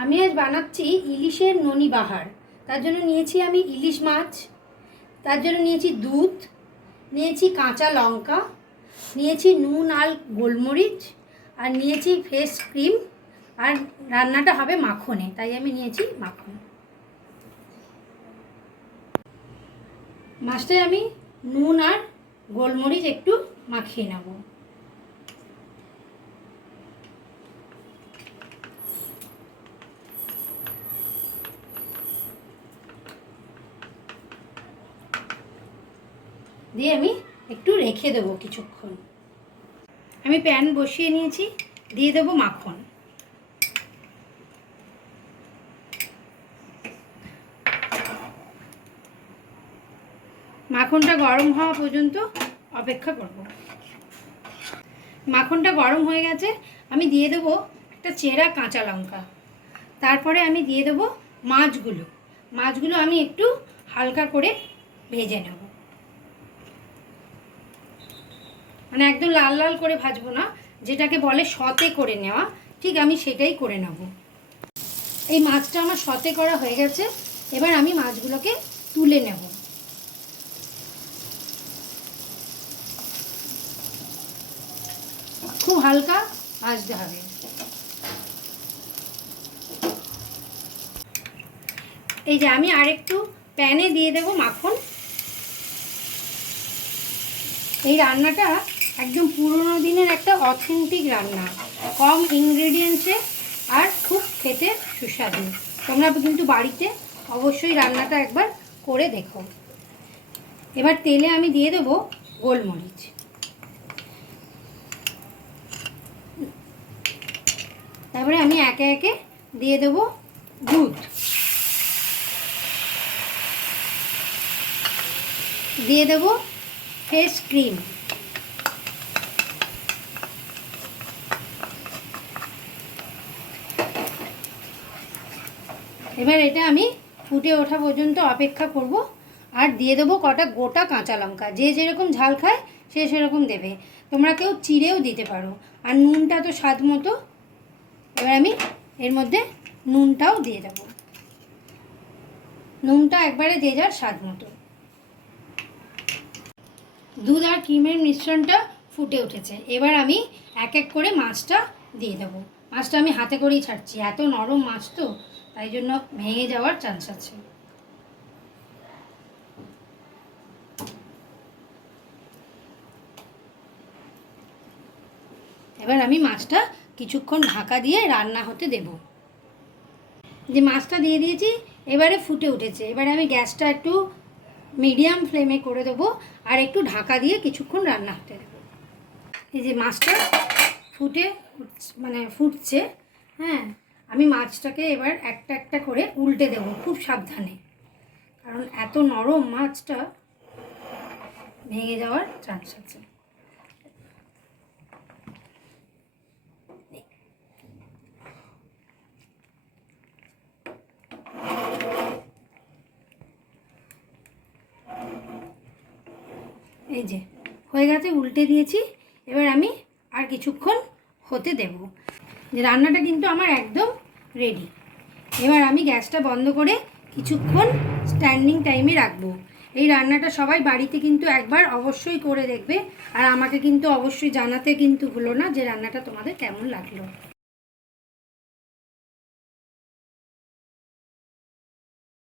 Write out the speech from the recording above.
আমি আজ বানাচ্ছি ইলিশের ননি বাহার। তার জন্য নিয়েছি আমি ইলিশ মাছ, তার জন্য নিয়েছি দুধ, নিয়েছি কাঁচা লঙ্কা, নিয়েছি নুন আর গোলমরিচ, আর নিয়েছি ফ্রেশ ক্রিম। আর রান্নাটা হবে মাখনে, তাই আমি নিয়েছি মাখন। মাছটায় আমি নুন আর গোলমরিচ একটু মাখিয়ে নেব। দিয়ে আমি একটু রেখে দেবো কিছুক্ষণ। আমি প্যান বসিয়ে নিয়েছি, দিয়ে দেবো মাখন। মাখনটা গরম হওয়া পর্যন্ত অপেক্ষা করব। মাখনটা গরম হয়ে গেছে, আমি দিয়ে দেবো একটা চেরা কাঁচা লঙ্কা। তারপরে আমি দিয়ে দেবো মাছগুলো। মাছগুলো আমি একটু হালকা করে ভেজে নেব, মানে একদম লাল লাল করে ভাজবো না, যেটাকে বলে সতে করে নেওয়া, ঠিক আমি সেটাই করে নেব। এই মাছটা আমার সতে করা হয়ে গেছে, এবার আমি মাছগুলোকে তুলে নেব। খুব হালকা ভাজতে হবে। এই যে আমি আরেকটু প্যানে দিয়ে দেব মাখন। এই রান্নাটা একদম পুরোনো দিনের একটা অথেন্টিক রান্না, কম ইনগ্রেডিয়েন্টসে আর খুব খেতে সুস্বাদু। তোমরা কিন্তু বাড়িতে অবশ্যই রান্নাটা একবার করে দেখো। এবার তেলে আমি দিয়ে দেবো গোলমরিচ, তারপরে আমি একে একে দিয়ে দেবো দুধ, দিয়ে দেবো ফ্রেশ ক্রিম, এবার এটা আমি ফুটে ওঠা পর্যন্ত অপেক্ষা করব। আর দিয়ে দেবো কটা গোটা কাঁচা লঙ্কা। যে যেরকম ঝাল খায় সে সেরকম দেবে, তোমরা কেউ চিড়েও দিতে পারো। আর নুনটা তো স্বাদ মতো, এবার আমি এর মধ্যে নুনটাও দিয়ে দেব। নুনটা একবারে যে যার স্বাদ মতো। দুধ আর ক্রিমের মিশ্রণটা ফুটে উঠেছে, এবার আমি এক এক করে মাছটা দিয়ে দেবো। মাছটা আমি হাতে করেই ছাড়ছি, এত নরম মাছ তো, তাই জন্য ভেঙে যাওয়ার চান্স আছে। এবার আমি মাছটা কিছুক্ষণ ঢাকা দিয়ে রান্না হতে দেব। যে মাছটা দিয়ে দিয়েছি, এবারে ফুটে উঠেছে, এবারে আমি গ্যাসটা একটু মিডিয়াম ফ্লেমে করে দেবো আর একটু ঢাকা দিয়ে কিছুক্ষণ রান্না হতে দেবো। এই যে মাছটা ফুটছে, হ্যাঁ, আমি মাছটাকে এবার একটা একটা করে উল্টে দেবো খুব সাবধানে, কারণ এত নরম মাছটা ভেঙে যাওয়ার চান্স আছে। এই যে হয়ে গেছে, উল্টে দিয়েছি, এবার আমি আর কিছুক্ষণ হতে দেব। যে রান্নাটা কিন্তু আমার একদম রেডি। এবার আমি গ্যাসটা বন্ধ করে কিছুক্ষণ স্ট্যান্ডিং টাইমে রাখবো। এই রান্নাটা সবাই বাড়িতে কিন্তু একবার অবশ্যই করে দেখবে, আর আমাকে কিন্তু অবশ্যই জানাতে কিন্তু ভুলো না যে রান্নাটা তোমাদের কেমন লাগলো।